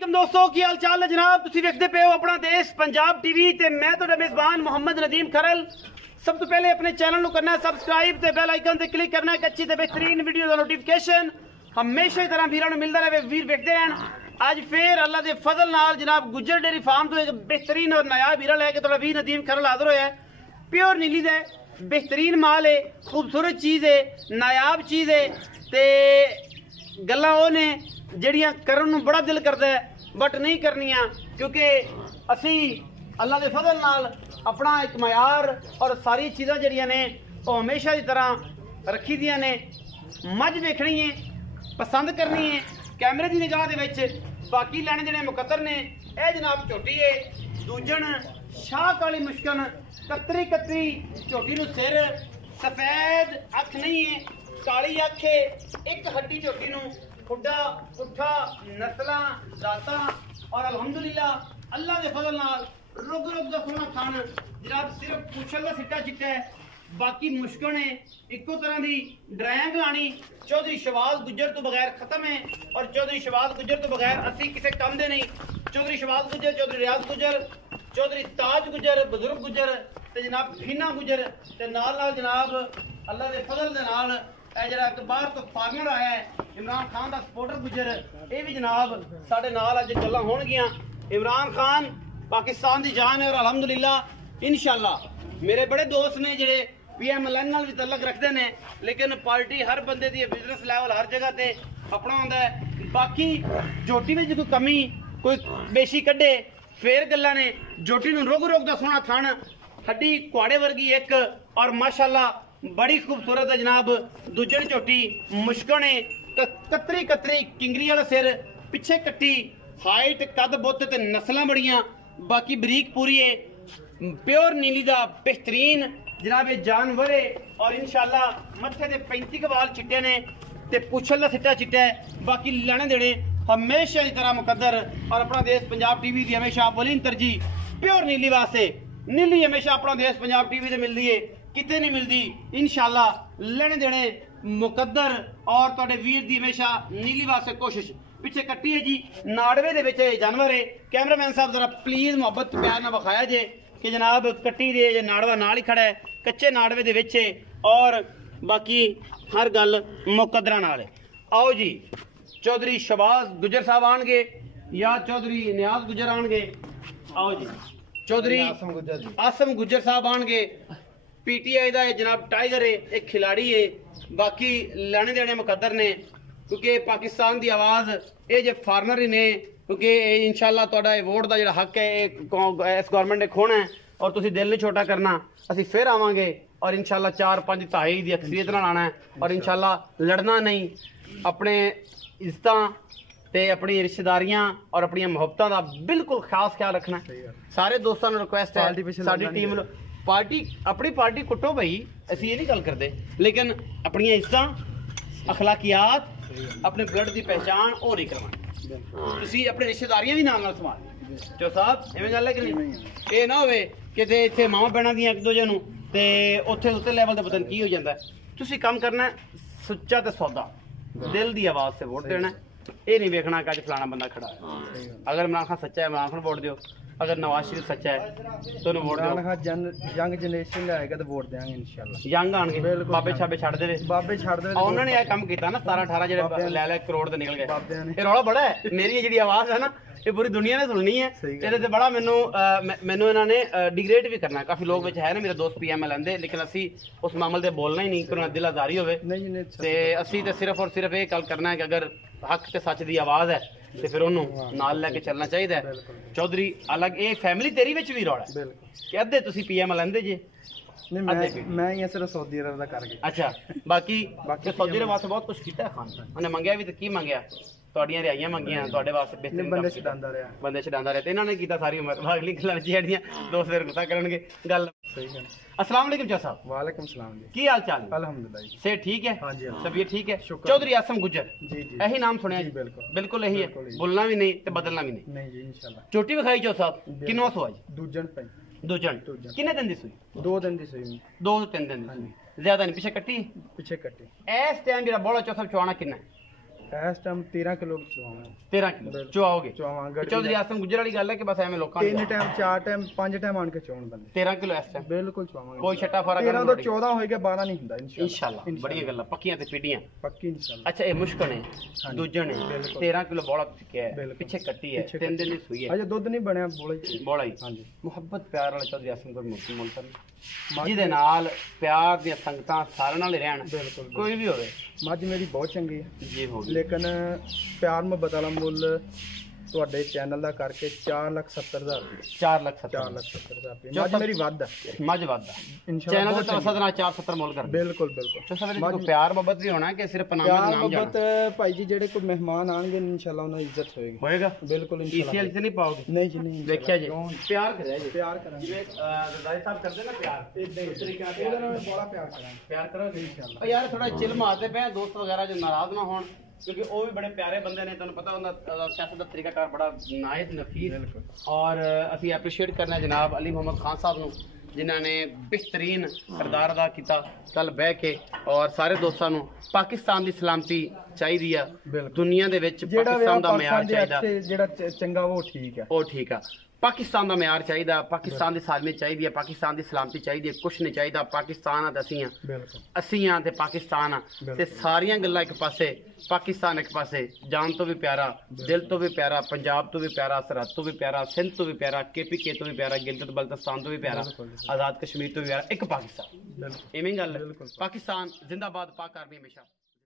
दोस्तों की हाल चाल है जनाब। तुसी देखते पे हो अपना देश पंजाब टीवी ते मैं तुहाडा मेजबान मोहम्मद नदीम खरल। सब तो पहले अपने चैनल को करना है सबसक्राइब ते बेल आइकन ते क्लिक करना है अच्छी ते बेहतरीन वीडियो का नोटिफिकेशन हमेशा ही तरह वीरां नूं मिलदा रहे। वीर देखते रहन। अज फिर अल्लाह के फजल नाल जनाब गुज्जर डेयरी फार्म तो एक बेहतरीन और नायाब हीरा लैके तुहाडा वीर नदीम खरल हाजिर होया है। प्योर नीली दा बेहतरीन माल है, खूबसूरत चीज़ है, नायाब चीज़ है ते गल्लां ओह ने ਜਿਹੜੀਆਂ ਕਰਨ ਨੂੰ बड़ा दिल करता है बट नहीं करनिया क्योंकि असी अल्लाह के फजल नाल अपना एक मयार और सारी चीज़ां जड़ियां ने वो हमेशा की तरह रखी दियां ने। मझ देखनी है, पसंद करनी है कैमरे की निगाह दे विच। बाकी लैने देने मुकद्दर ने। यह जनाब झोटी है दूजन शाह काली मुश्कन कतरी कतरी झोटी नूं सिर सफेद अख नहीं है, काली अख है। एक हड्डी झोटी नूं खुड्डा पुट्ठा नस्ल दाता और अल्हम्दुलिल्लाह अल्लाह के फजल नाल रुग रुग का सोना खान जनाब सिर्फ पूछल का सिट्टा चिट्टा है। बाकी मुश्किल है इको तरह की ड्राइंग लानी चौधरी शहबाज गुज्जर तो बगैर खत्म है। और चौधरी शहबाज गुज्जर तो बगैर असी किसी काम दे नहीं। चौधरी शहबाज गुज्जर, चौधरी रियाज गुज्जर, चौधरी ताज गुज्जर, बुजुर्ग गुज्जर ते जनाब फीना गुज्जर ते नाल जनाब अल्लाह के फजल दे नाल जरा बाहर तो फार्मर आया है इमरान खान का सपोर्टर गुजर ये भी जनाब साडे नाल अज गल्लां होणगियां। इमरान खान पाकिस्तान की जान है और अलहमदुलिल्लाह इंशाअल्लाह मेरे बड़े दोस्त ने जेडे PMLN नाल भी तलक रखते हैं। लेकिन पार्टी हर बंदे दी बिजनेस लैवल हर जगह ते अपना होंदा है। बाकी जोटी में कोई कमी कोई बेशी कड्डे फिर गल्लां ने। जोटी नूं रोग रोग दा सोहना थण हड्डी कुआड़े वर्गी एक और माशाअल्लाह बड़ी खूबसूरत है जनाब दूजन झोटी मुश्कन है कतरी कतरी किंगरी वाला सिर पिछे कट्टी हाइट कद बुत ते नस्लां बड़ियां। बाकी बरीक पूरी है प्योर नीली दा बेहतरीन जनाब ये जानवर है। और इंशाअल्लाह मत्थे दे 35 वाल चिट्टे ने ते पुछल दा सिट्टा चिट्टा है। बाकी लैने देने हमेशा की तरह मुकद्दर और अपना देश पंजाब टीवी की हमेशा अव्वलीन तरजीह प्योर नीली वास्ते। नीली हमेशा अपना देश पंजाब टीवी से मिलती है कितने नहीं मिलती। इंशाअल्लाह लेने देने मुकद्दर और तुहाडे वीर दी हमेशा नीली वास्ते कोशिश। पिछे कट्टी है जी नाड़वे दे विच जानवर है। कैमरामैन साहब जरा प्लीज मोहब्बत प्यार ना विखाया जे कि जनाब कट्टी दे नाड़वा नाल ही खड़ा है कच्चे नाड़वे दे विच और बाकी हर गल मुकद्दरा नाल है। आओ जी चौधरी शहबाज गुज्जर साहब आएंगे या चौधरी नियाज गुज्जर आएंगे। आओ जी चौधरी आसम गुज्जर साहब आएंगे। PTI का जनाब टाइगर है एक खिलाड़ी है। बाकी लेने देने मुकद्दर ने क्योंकि पाकिस्तान की आवाज़ ये जो फार्मर ही ने क्योंकि इंशाअल्लाह तुहाडा वोट का जो हक है इस गवर्नमेंट ने खोना है और तुसी दिल नहीं छोटा करना। असी फिर आवांगे और इंशाअल्लाह 4-5 तिहाई की अक्सरियत नाल आना है और इंशाअल्लाह लड़ना नहीं अपने इज्जतां ते अपनी रिश्तेदारियां और अपनी मुहब्बतां का बिल्कुल खास ख्याल रखना है। सारे दोस्तों को रिक्वेस्ट है साडी टीम पार्टी अपनी पार्टी कुट्टो भाई असी ये नहीं गल करते लेकिन अपनी इज्जत अखलाकियात अपने ब्लड की पहचान और नहीं करवानी। तुसी अपने रिश्तेदारियां भी नाल संभाल जो साहब इवें गल है कि नहीं ये ना होवे कि इत्थे मावां भैणां दियां एक दूजे नूं ते उत्थे उत्ते लेवल ते पता नहीं की हो जांदा है। तुसी काम करना है सुच्चा ते सौदा दिल की आवाज़ से वोट देना है। ये नहीं देखना कि अज फलाना बंदा खड़ा है। अगर इमरान खान सच्चा है इमरान खान वोट दियो, अगर नवाज शरीफ सच्चा है तो वोट दो। यंग जनरेशन आएगा तो वोट देंगे इंशाल्लाह। यंग आएंगे बाबे छाबे छड़ दे बाबे छड़ दे उन्होंने यह काम किया ना 17-18 जो ले करोड़ तो निकल गए। ये रौला बड़ा है मेरी जी आवाज़ है ना ये पूरी दुनिया ने सुननी है। ये बड़ा मैनू इन्होंने डिग्रेड भी करना है। काफ़ी लोग है ना मेरे दोस्त PMLN दे लेकिन असी उस मामले से बोलना ही नहीं कि दिल आजारी हो असी तो सिर्फ और सिर्फ ये गल करना है कि अगर हक ते सच की आवाज़ है तो फिर उन्होंने नाल लैके चलना चाहिए। चौधरी अलग ये फैमिली तेरी विच भी रौला है कि अद्धे तुसी PMLN दे जे मैं ये सिर्फ सऊदी अरब दा करके। अच्छा बाकी सऊदी अरब वास्ते बहुत कुछ किया खान उन्हें मंगया भी तो की मंगया ਤੁਹਾਡੀਆਂ ਰਿਆਈਆਂ ਮੰਗੀਆਂ ਤੁਹਾਡੇ ਵਾਸਤੇ ਬਿਹਤਰੀਨ ਬੰਦੇ ਛਡਾਂਦਾ ਰਿਹਾ ਤੇ ਇਹਨਾਂ ਨੇ ਕੀਤਾ ਸਾਰੀ ਉਮਰ ਅਗਲੀ ਗੱਲਾਂ ਜਿਹੜੀਆਂ ਦੋਸਤ ਫਿਰ ਗੁੱਸਾ ਕਰਨਗੇ ਗੱਲ ਸਹੀ ਗੱਲ। अस्सलाम वालेकुम चाचा साहब। वालेकुम सलाम जी। की हाल चाल है? अल्हम्दुलिल्लाह जी। से ठीक है? हां जी तबीयत ठीक है? चौधरी आसम गुज्जर जी जी यही नाम सुनया जी बिल्कुल बिल्कुल यही है बोलना भी नहीं ते बदलना भी नहीं। नहीं जी इंशाल्लाह। चोटी विखाई चौ साहब किन्नवा सो आज दूजन पे दूजन कितने दिन दी सुई? 2 दिन दी सुई 2-3 दिन दी सुई ज्यादा नहीं पीछे कट्टी पीछे कट्टी। इस टाइम मेरा बोला चौ साहब चवाना कितना है? ਇਸ time 13 kilo ਚਵਾਵਾਂ 13 kilo ਚੁਆਓਗੇ ਚਵਾਵਾਂਗਾ Chaudhary awesome Gujjar ਵਾਲੀ ਗੱਲ ਹੈ ਕਿ ਬਸ ਐਵੇਂ ਲੋਕਾਂ ਨੂੰ 3 ਟਾਈਮ 4 ਟਾਈਮ 5 ਟਾਈਮ ਆਣ ਕੇ ਚੋਣ ਬੰਦੇ 13 ਕਿਲੋ ਇਸ ਟਾਈਮ ਬਿਲਕੁਲ ਚਵਾਵਾਂਗੇ ਕੋਈ ਛੱਟਾ ਫਾਰਾ 13 ਤੋਂ 14 ਹੋਏਗਾ 12 ਨਹੀਂ ਹੁੰਦਾ ਇਨਸ਼ਾਅੱਲਾ ਬੜੀਆਂ ਗੱਲਾਂ ਪੱਕੀਆਂ ਤੇ ਪੀੜੀਆਂ ਪੱਕੀ ਇਨਸ਼ਾਅੱਲਾ ਅੱਛਾ ਇਹ ਮੁਸ਼ਕਲ ਹੈ ਦੂਜੇ ਨੇ 13 ਕਿਲੋ ਬੋਲਾ ਚੁੱਕਿਆ ਹੈ ਪਿੱਛੇ ਕੱਟੀ ਹੈ 3 ਦਿਨ ਦੀ ਸੂਈ ਹੈ ਅਜੇ ਦੁੱਧ ਨਹੀਂ ਬਣਿਆ ਬੋਲਾ ਹੀ ਹਾਂਜੀ ਮੁਹੱਬਤ ਪਿਆਰ ਵਾਲੇ ਚੌਧਰੀ ਆਸਮ ਗੁਰ ਮੁਲਤਨ ਜਿਹਦੇ ਨਾਲ ਪਿਆਰ ਦੀਆਂ ਸੰਗਤਾਂ ਸਾਰਿਆਂ ਨਾਲ ਹੀ ਰਹਿਣ ਬਿਲਕੁਲ ਕੋਈ ਵੀ ਹੋਵੇ ਮੱਝ ਮੇਰੀ ਬਹੁਤ ਚੰਗੀ ਹੈ ਜੀ ਹੋ ਗਈ ਲੇਕਿਨ ਪਿਆਰ ਮੁਹੱਬਤ ਵਾਲਾ ਮੁੱਲ ਤੁਹਾਡੇ ਚੈਨਲ ਦਾ ਕਰਕੇ 4,70,000 ਰੁਪਏ 4,70,000 ਰੁਪਏ ਮੱਝ ਮੇਰੀ ਵੱਧ ਹੈ ਮੱਝ ਵੱਧਦਾ ਇਨਸ਼ਾਅੱਲਾ ਚੈਨਲ ਤੇ ਤਵਸਦ ਨਾਲ 470 ਮੁੱਲ ਕਰ ਬਿਲਕੁਲ ਬਿਲਕੁਲ ਤੇ ਸਭ ਵਿੱਚ ਕੋਈ ਪਿਆਰ ਮੁਹੱਬਤ ਵੀ ਹੋਣਾ ਕਿ ਸਿਰਫ ਨਾਮ ਪਿਆਰ ਦਾ ਨਾਮ ਮੁਹੱਬਤ ਜਾਣਾ ਭਾਈ ਜੀ ਜਿਹੜੇ ਕੋਈ ਮਹਿਮਾਨ ਆਣਗੇ ਇਨਸ਼ਾਅੱਲਾ ਉਹਨਾਂ ਦੀ ਇੱਜ਼ਤ ਹੋਏਗੀ ਹੋਏਗਾ ਬਿਲਕੁਲ ਇਨਸ਼ਾਅੱਲਾ ਈਸੀਐਲ ਤੇ ਨਹੀਂ ਪਾਓਗੇ ਨਹੀਂ ਜੀ ਨਹੀਂ ਦੇਖਿਆ ਜੀ ਪਿਆਰ ਕਰਿਆ ਜੀ ਪਿਆਰ ਕਰਾਂਗੇ ਜਿਵੇਂ ਰਜ਼ਾਈ ਸਾਹਿਬ ਕਰਦੇ ਨਾ ਪਿਆਰ ਇਦਾਂ ਹੀ ਤਰੀਕਾ ਇਹਦੇ ਨਾਲ ਬੜਾ ਪਿਆਰ ਕਰਾਂਗੇ ਪਿਆਰ ਕਰੋਗੇ ਇਨਸ਼ਾਅੱਲਾ ਯਾਰ ਥੋੜਾ ਚਿਲ ਮਾਰਦੇ ਪਏ ਦੋਸਤ ਵਗੈਰਾ ਜੋ ਨਾਰਾਜ਼ ਨਾ ਹੋਣ ਕਿਉਂਕਿ ਉਹ ਵੀ ਬੜੇ ਪਿਆਰੇ ਬੰਦੇ ਨੇ ਤੁਹਾਨੂੰ ਪਤਾ ਉਹਨਾਂ ਸਿਆਸਤ ਦਾ ਤਰੀਕਾਕਾਰ ਬੜਾ ਨਾਇਤ ਨਫੀਸ ਔਰ ਅਸੀਂ ਐਪਰੀਸ਼ੀਏਟ ਕਰਨਾ ਜਨਾਬ ਅਲੀ ਮੁਹੰਮਦ ਖਾਨ ਸਾਹਿਬ ਨੂੰ ਜਿਨ੍ਹਾਂ ਨੇ ਬਿਹਤਰੀਨ ਕਿਰਦਾਰ ਅਦਾ ਕੀਤਾ ਕੱਲ ਬਹਿ ਕੇ ਔਰ ਸਾਰੇ ਦੋਸਤਾਂ ਨੂੰ ਪਾਕਿਸਤਾਨ ਦੀ ਸਲਾਮਤੀ ਚਾਹੀਦੀ ਆ ਦੁਨੀਆ ਦੇ ਵਿੱਚ ਪਾਕਿਸਤਾਨ ਦਾ ਮਿਆਰ ਚਾਹੀਦਾ ਜਿਹੜਾ ਚੰਗਾ ਉਹ ਠੀਕ ਹੈ ਉਹ ਠੀਕ ਆ ਪਾਕਿਸਤਾਨ ਦਾ ਮਿਆਰ ਚਾਹੀਦਾ ਪਾਕਿਸਤਾਨ ਦੀ ਸਾਲਮੀਅਤ ਚਾਹੀਦੀ ਹੈ ਪਾਕਿਸਤਾਨ ਦੀ ਸਲਾਮਤੀ ਚਾਹੀਦੀ ਹੈ ਕੁਛ ਨਹੀਂ ਚਾਹੀਦਾ ਪਾਕਿਸਤਾਨ ਆ ਤੇ ਅਸੀਂ ਆ ਤੇ ਪਾਕਿਸਤਾਨ ਆ ਤੇ ਸਾਰੀਆਂ ਗੱਲਾਂ ਇੱਕ ਪਾਸੇ ਪਾਕਿਸਤਾਨ ਇੱਕ ਪਾਸੇ ਜਾਨ ਤੋਂ ਵੀ ਪਿਆਰਾ ਦਿਲ ਤੋਂ ਵੀ ਪਿਆਰਾ ਪੰਜਾਬ ਤੋਂ ਵੀ ਪਿਆਰਾ ਸਰਹੱਦ ਤੋਂ ਵੀ ਪਿਆਰਾ ਸਿੰਧ ਤੋਂ ਵੀ ਪਿਆਰਾ KPK ਤੋਂ ਵੀ ਪਿਆਰਾ ਗਿਲਗਿਤ ਬਲਤਿਸਤਾਨ ਤੋਂ ਵੀ ਪਿਆਰਾ ਆਜ਼ਾਦ ਕਸ਼ਮੀਰ ਤੋਂ ਵੀ ਪਿਆਰਾ ਇੱਕ ਪਾਕਿਸਤਾਨ ਇਵੇਂ ਗੱਲ ਹੈ ਪਾਕਿਸਤਾਨ ਜ਼ਿੰਦਾਬਾਦ ਪਾਕ ਆਰਮੀ ਹਮੇਸ਼ਾ